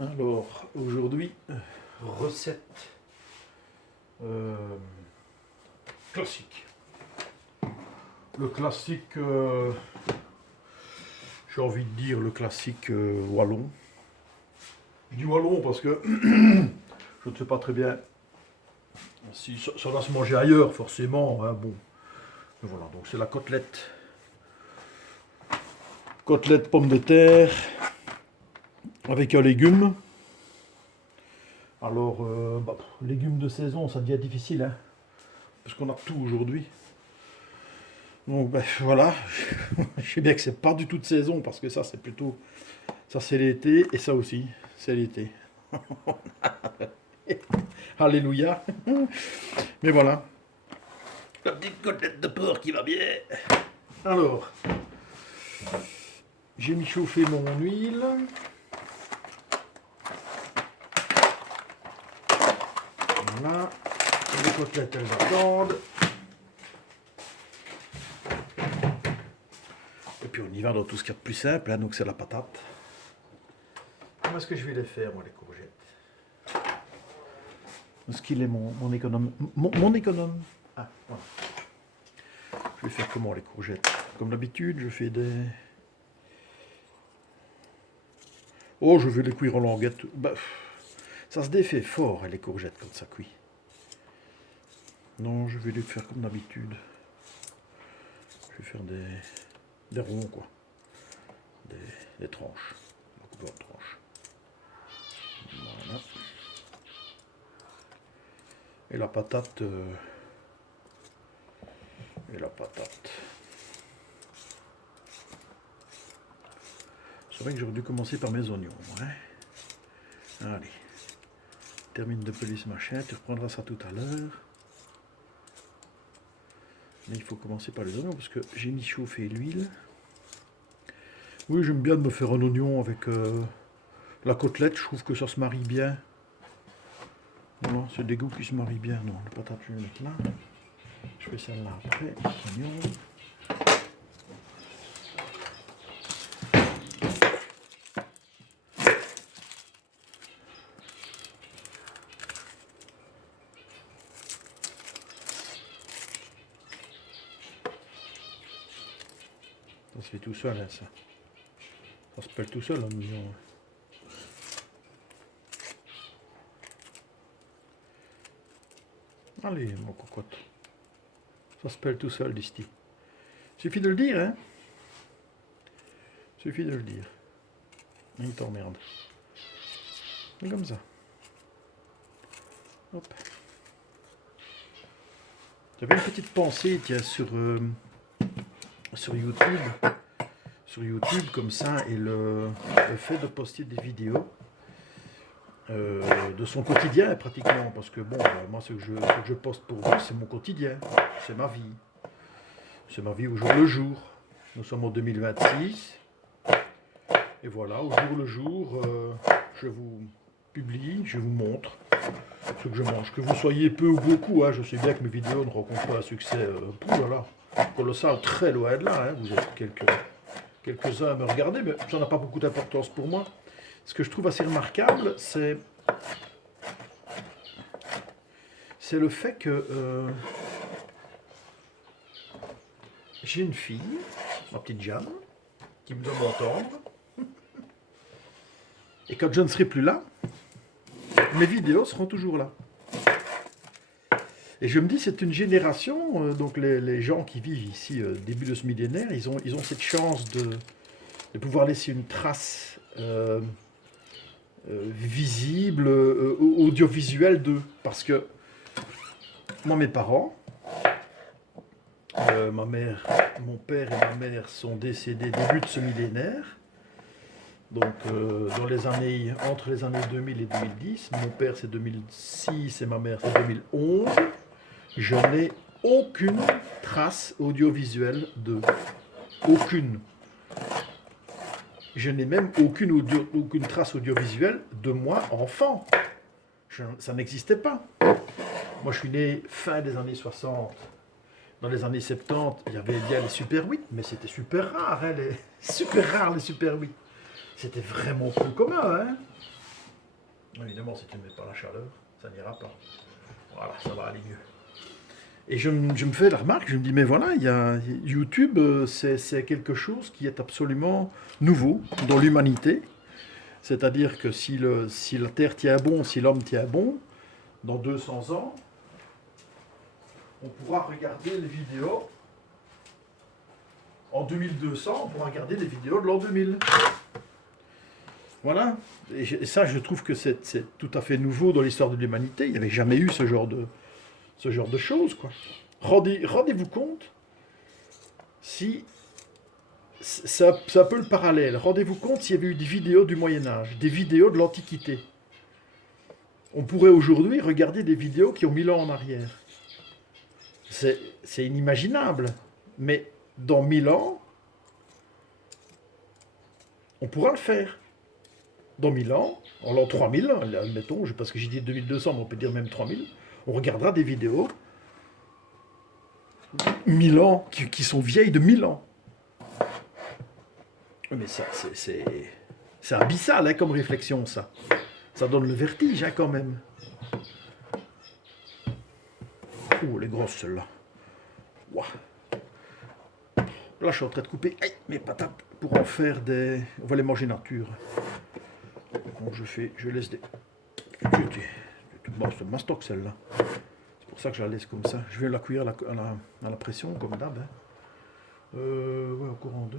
Alors, aujourd'hui, recette classique. Le classique, j'ai envie de dire le classique wallon. Je dis wallon parce que je ne sais pas très bien si ça va se manger ailleurs, forcément. Hein, bon, et voilà, donc c'est la côtelette. Côtelette pomme de terre avec un légume. Alors, légumes de saison, ça devient difficile, hein, parce qu'on a tout aujourd'hui. Donc, voilà, je sais bien que c'est pas du tout de saison, parce que ça, c'est plutôt, ça c'est l'été, et ça aussi, c'est l'été. Alléluia. Mais voilà, la petite côtelette de porc qui va bien. Alors, j'ai mis chauffer mon huile. Voilà, les côtelettes elles attendent. Et puis on y va dans tout ce qu'il y a de plus simple, hein, donc c'est la patate. Comment est-ce que je vais les faire, moi, les courgettes? Est-ce qu'il est mon économe? Mon économe. Ah, voilà. Je vais faire comment les courgettes? Comme d'habitude, je fais des... Oh, je vais les cuire en languette. Ça se défait fort, hein, les courgettes, quand ça cuit. Non, je vais les faire comme d'habitude. Je vais faire des ronds, quoi. Des tranches. Beaucoup de tranches. Voilà. Et la patate... C'est vrai que j'aurais dû commencer par mes oignons. Hein. Allez. Termine de peler ce machin. Tu reprendras ça tout à l'heure. Mais il faut commencer par les oignons parce que j'ai mis chauffer l'huile. Oui, j'aime bien de me faire un oignon avec la côtelette. Je trouve que ça se marie bien. Voilà, c'est des goûts qui se marient bien. Non, la patate, je vais mettre là. Je fais celle-là après. Oignon. Ça se fait tout seul, hein, ça. Ça se pèle tout seul, en oignon. Allez, mon cocotte. Ça se pèle tout seul, d'ici. Suffit de le dire, hein. Suffit de le dire. Il t'emmerde. C'est comme ça. Hop. J'avais une petite pensée, tiens, sur YouTube. Sur YouTube, comme ça, et le fait de poster des vidéos de son quotidien, pratiquement. Parce que, bon, moi, ce que je poste pour vous, c'est mon quotidien. C'est ma vie. C'est ma vie au jour le jour. Nous sommes en 2026. Et voilà, au jour le jour, je vous publie, je vous montre ce que je mange. Que vous soyez peu ou beaucoup, hein, je sais bien que mes vidéos ne rencontrent pas un succès colossal, très loin de là. Hein, vous êtes quelques-uns à me regarder, mais ça n'a pas beaucoup d'importance pour moi. Ce que je trouve assez remarquable, c'est le fait que j'ai une fille, ma petite Jeanne, qui me doit m'entendre. Et quand je ne serai plus là, mes vidéos seront toujours là. Et je me dis, c'est une génération, donc les gens qui vivent ici, début de ce millénaire, ils ont cette chance de pouvoir laisser une trace visible, audiovisuelle d'eux. Parce que moi, mes parents, mon père et ma mère sont décédés début de ce millénaire. Donc, entre les années 2000 et 2010, mon père c'est 2006 et ma mère c'est 2011, je n'ai aucune trace audiovisuelle d'eux. Aucune. Je n'ai même aucune trace audiovisuelle de moi enfant. Ça n'existait pas. Moi je suis né fin des années 60. Dans les années 70, il y avait bien les Super 8, mais c'était super rare, hein, super rare les Super 8. C'était vraiment peu commun, hein. Évidemment, si tu ne mets pas la chaleur, ça n'ira pas. Voilà, ça va aller mieux. Et je me fais la remarque, je me dis, mais voilà, il y a YouTube, c'est quelque chose qui est absolument nouveau dans l'humanité. C'est-à-dire que si la Terre tient bon, si l'homme tient bon, dans 200 ans, on pourra regarder les vidéos. En 2200, on pourra regarder les vidéos de l'an 2000. Voilà. Et ça, je trouve que c'est tout à fait nouveau dans l'histoire de l'humanité. Il n'y avait jamais eu ce genre de choses, quoi. Rendez-vous compte si... C'est un peu le parallèle. Rendez-vous compte s'il y avait eu des vidéos du Moyen-Âge, des vidéos de l'Antiquité. On pourrait aujourd'hui regarder des vidéos qui ont 1000 ans en arrière. C'est inimaginable. Mais dans 1000 ans, on pourra le faire. Dans 1000 ans, en l'an 3000, admettons, parce que j'ai dit 2200, mais on peut dire même 3000, on regardera des vidéos 1000 ans, qui sont vieilles de 1000 ans. Mais ça, c'est abyssal hein, comme réflexion, ça. Ça donne le vertige, hein, quand même. Oh, les grosses, celles-là. Wow. Là, je suis en train de couper mes patates pour en faire des... On va les manger nature. Donc, je laisse des... Bon, c'est mastoc, celle-là. C'est pour ça que je la laisse comme ça. Je vais la cuire à la pression, comme d'hab. Hein. Ouais, encore en deux.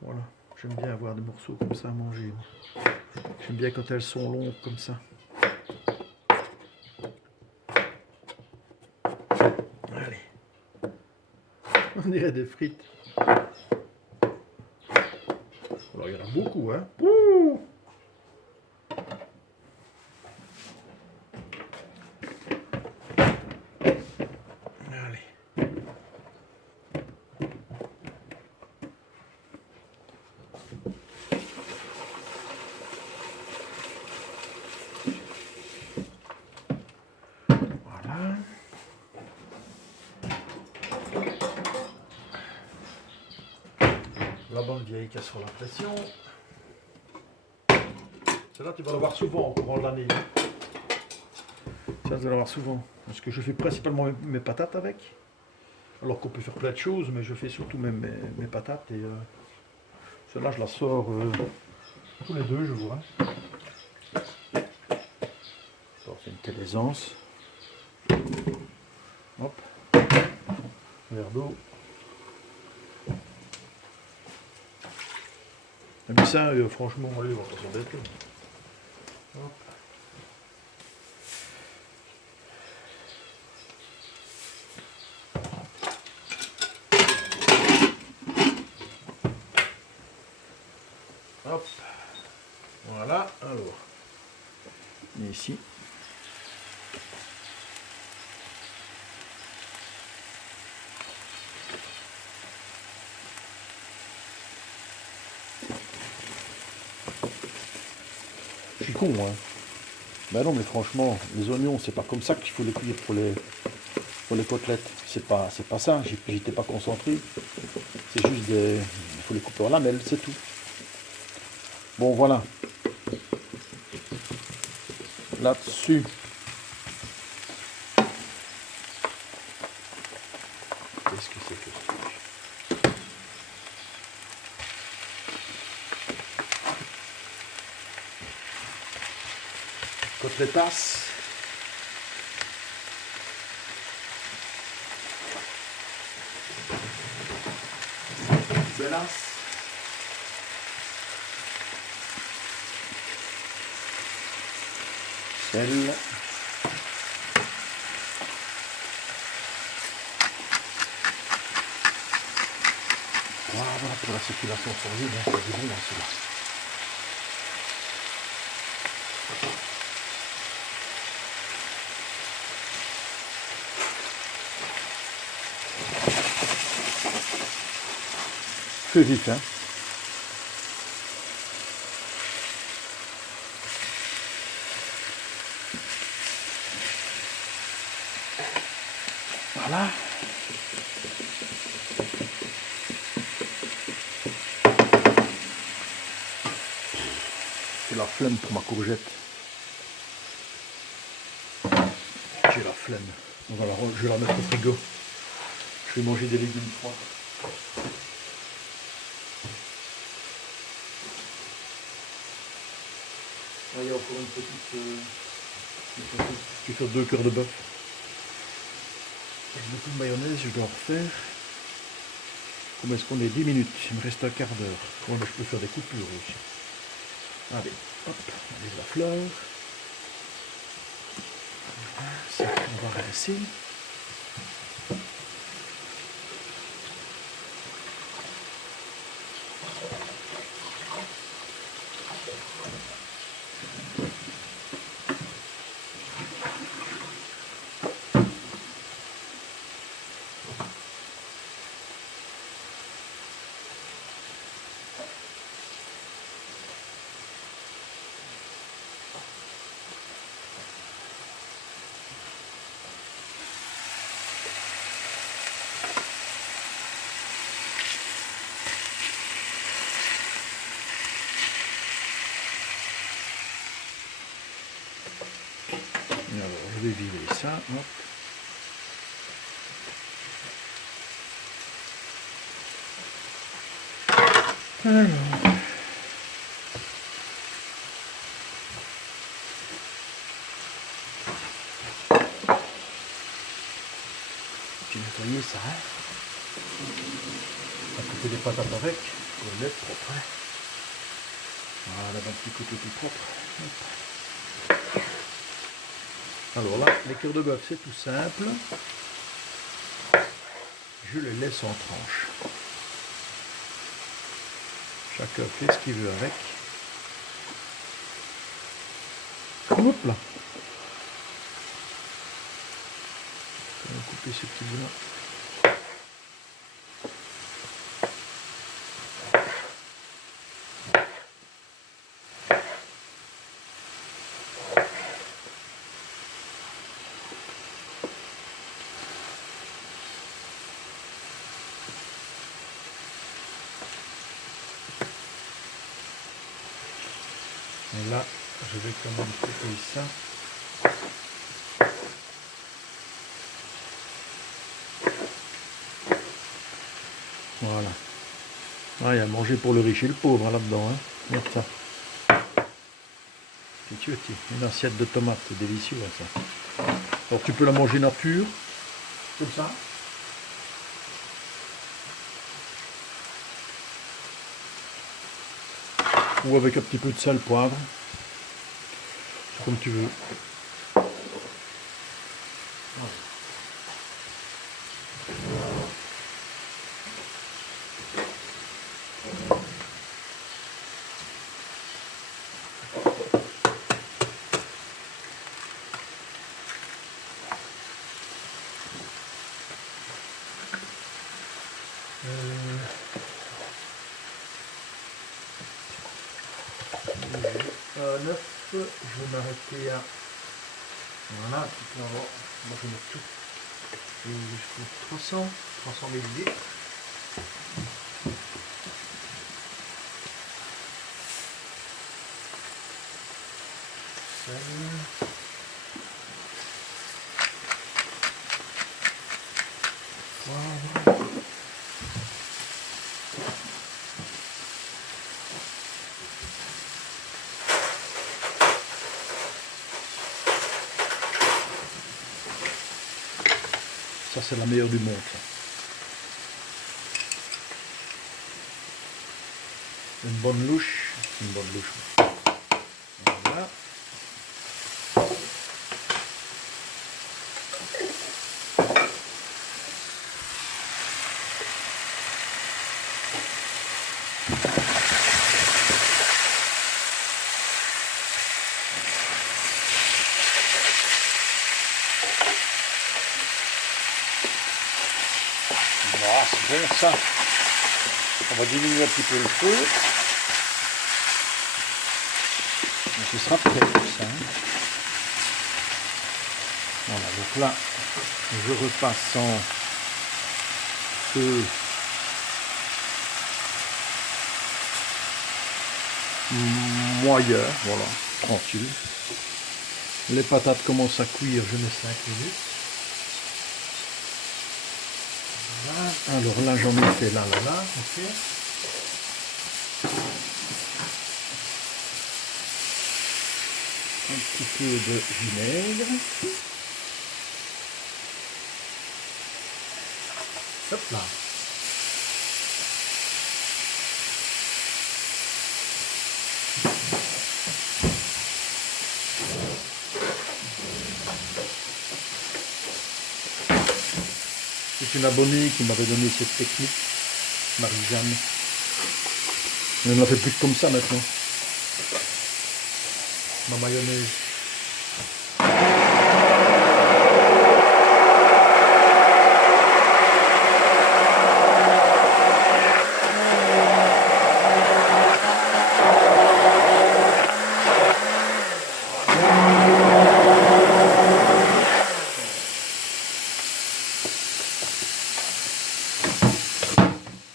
Voilà, j'aime bien avoir des morceaux comme ça à manger. J'aime bien quand elles sont longues comme ça. Allez. On dirait des frites. Alors il y en a beaucoup, hein. Ouh. La bonne vieille casserole à pression. Celle-là, tu vas l'avoir souvent au courant de l'année. Ça, tu vas l'avoir souvent. Parce que je fais principalement mes patates avec. Alors qu'on peut faire plein de choses, mais je fais surtout mes patates. Et celle-là, je la sors tous les 2 jours. Hein. C'est une telle aisance. Hop. Verre d'eau. Mais ça, franchement, allez, on va pas s'embêter. Hop. Hop. Voilà. Alors. Et ici. Je suis con, hein. Ben non, mais franchement, les oignons, c'est pas comme ça qu'il faut les cuire pour les côtelettes. C'est pas ça, j'étais pas concentré. C'est juste des... Il faut les couper en lamelles, c'est tout. Bon, voilà. Là-dessus. Qu'est-ce que c'est que ce truc ? Côtelettasse. Benasse. Sel. Voilà pour la circulation sanguine, hein, c'est du bon celui-là. Fais vite, hein. Voilà. J'ai la flemme pour ma courgette. J'ai la flemme. Donc voilà, je vais la mettre au frigo. Je vais manger des légumes froids. Là, il y a encore une petite... je vais faire 2 cœurs de bœuf. Avec beaucoup de mayonnaise, je dois en refaire. Comment est-ce qu'on est? 10 minutes. Il me reste un quart d'heure. Ouais, mais je peux faire des coupures aussi. Allez, hop, on met la fleur. Ça, on va rincer. Alors, je vais virer ça. Hop. Alors. J'ai nettoyé ça. À côté des patates avec. Pour le mettre propre. Voilà, d'un petit côté tout propre. Hop. Alors là, les cœurs de bœuf, c'est tout simple. Je les laisse en tranches. Chacun fait ce qu'il veut avec. Hop là. On va couper ces petits bouts là. Et là, je vais quand même couper ça. Voilà. Ah, il y a à manger pour le riche et le pauvre hein, là-dedans. Hein. Regarde ça. Une assiette de tomates, c'est délicieux ça. Alors tu peux la manger nature, comme ça. Ou avec un petit peu de sel, poivre. C'est comme tu veux. Neuf, je vais m'arrêter à... Voilà, un petit peu avant. Moi je vais mettre tout. Jusqu'au 300 ml. Voilà. Ça c'est la meilleure du monde. Ça. Une bonne louche. Une bonne louche. Voilà. Ah, c'est bon ça. On va diminuer un petit peu le feu. Et ce sera prêt pour ça. Hein. Voilà, donc là, je repasse en feu. moyen, voilà, tranquille. Les patates commencent à cuire, je mets 5 minutes. Voilà. Alors là, j'en ai fait là, ok. Un petit peu de vinaigre. Hop là. C'est une abonnée qui m'avait donné cette technique, Marie-Jeanne. Mais elle ne la fait plus que comme ça maintenant. Ma mayonnaise.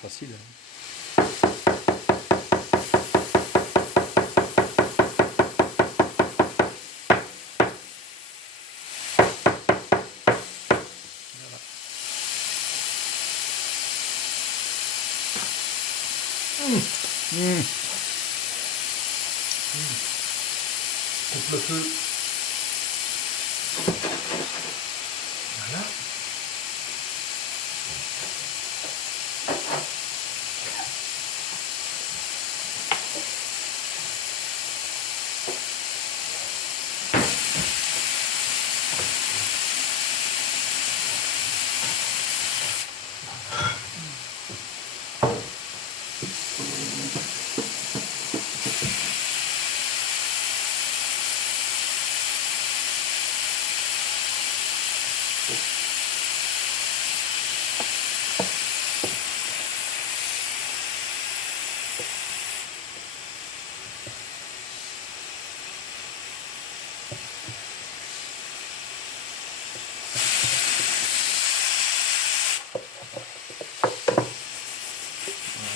Facile, hein. Coupe le feu. Voilà.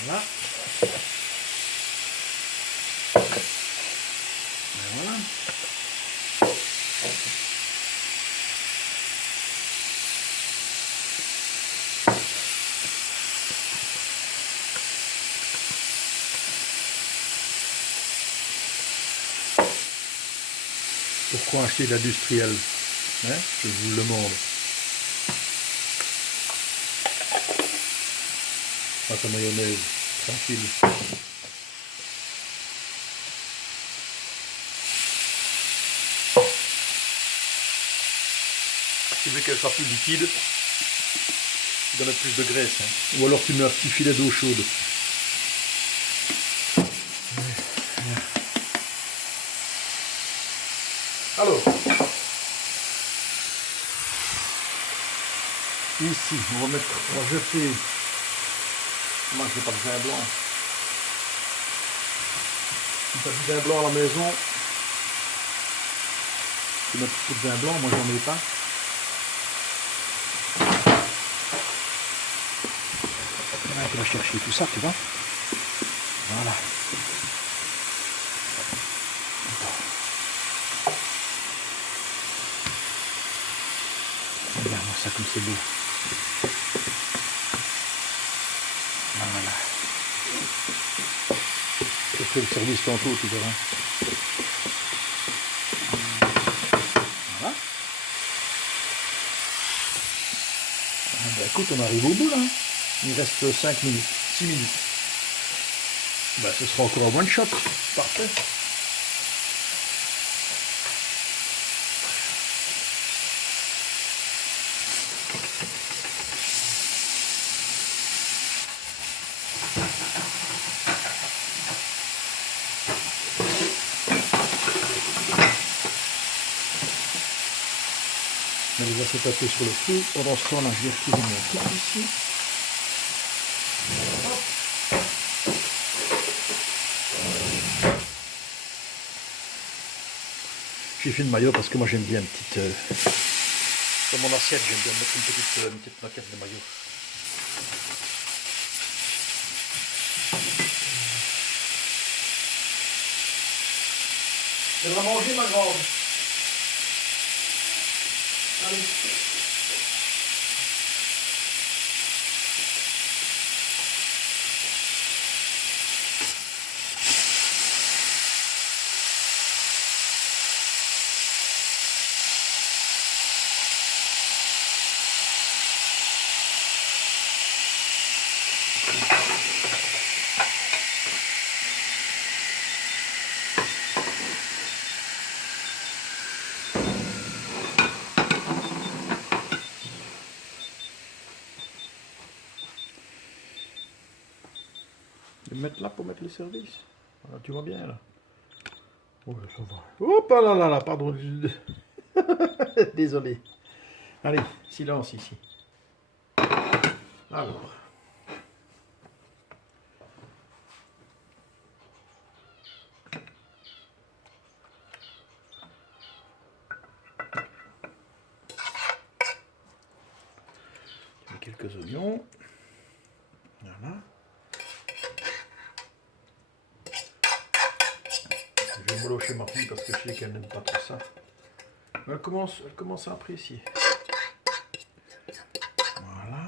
Voilà. Voilà. Pourquoi acheter l'industriel, hein? Je vous le demande. Pâte à mayonnaise, tranquille. Tu veux qu'elle soit plus liquide, tu dois mettre plus de graisse, hein. Ou alors tu mets un petit filet d'eau chaude. Alors, ici, on va jeter. Moi, je n'ai pas de vin blanc. Si tu as du vin blanc à la maison, tu mets un petit peu de vin blanc, moi j'en ai pas. Tu vas chercher tout ça, tu vois. Voilà. Regarde-moi ça comme c'est beau. Voilà. Je fais le service tantôt, tu verras. Voilà. Ah ben écoute, on arrive au bout là. Il reste 5 minutes, 6 minutes. Ben, ce sera encore un one shot. Parfait. On les a fait taper sur le feu. Pendant ce temps là, je vais retirer mon truc ici. J'ai fait une maillot parce que moi j'aime bien une petite... dans mon assiette, j'aime bien mettre une petite maquette de maillot. Elle va manger ma grande. Allez. Je vais me mettre là pour mettre les services. Voilà, tu vois bien là. Ouais, ça va. Hop là là là, pardon. Désolé. Allez, silence ici. Alors. Je mets quelques oignons. Voilà. Je vais mollocher ma fille parce que je sais qu'elle n'aime pas trop ça. Mais elle commence à apprécier. Voilà.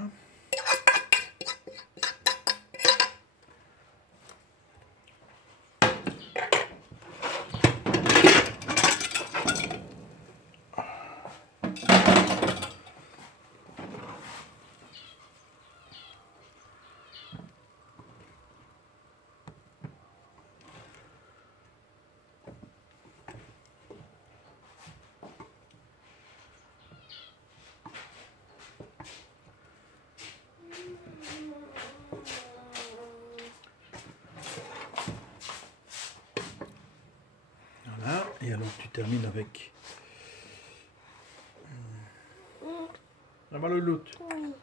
Voilà. Et alors tu termines avec la maloute. Oui.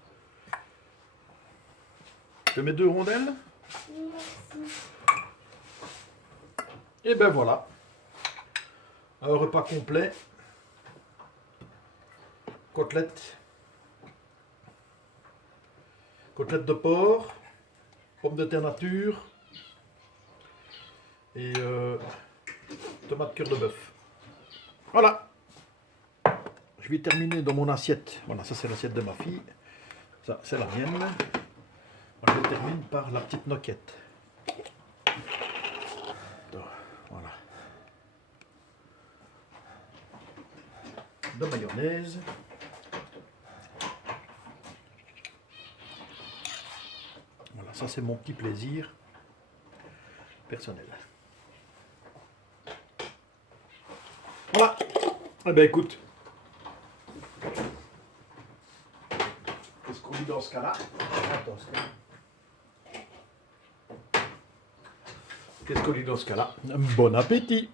Je te mets 2 rondelles. Merci. Et ben voilà. Un repas complet. Côtelettes. Côtelettes de porc. Pommes de terre nature. Et tomates cœur de bœuf. Voilà. Je vais terminer dans mon assiette. Voilà, ça c'est l'assiette de ma fille. Ça c'est la mienne. Voilà, je termine par la petite noquette. Voilà. De mayonnaise. Voilà, ça c'est mon petit plaisir personnel. Voilà. Eh bien écoute. Qu'est-ce qu'on dit dans ce cas-là? Attends, qu'est-ce qu'on dit dans ce cas-là? Bon appétit!